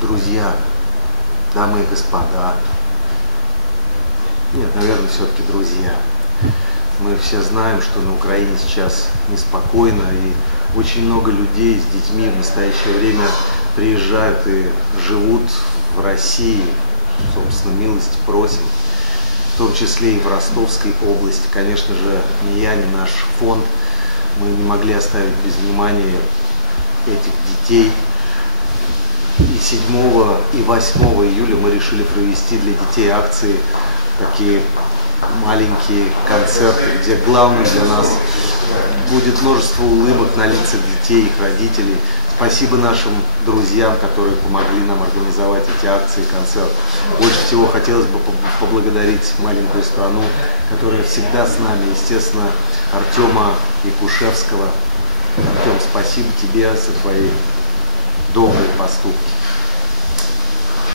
Друзья, дамы и господа, нет, наверное, все-таки друзья. Мы все знаем, что на Украине сейчас неспокойно, и очень много людей с детьми в настоящее время приезжают и живут в России. Собственно, милости просим, в том числе и в Ростовской области. Конечно же, ни я, ни наш фонд, мы не могли оставить без внимания этих детей. И 7 и 8 июля мы решили провести для детей акции, такие маленькие концерты, где главным для нас будет множество улыбок на лицах детей и их родителей. Спасибо нашим друзьям, которые помогли нам организовать эти акции и концерты. Больше всего хотелось бы поблагодарить маленькую страну, которая всегда с нами, естественно, Артема Якушевского. Артем, спасибо тебе за твои добрые поступки.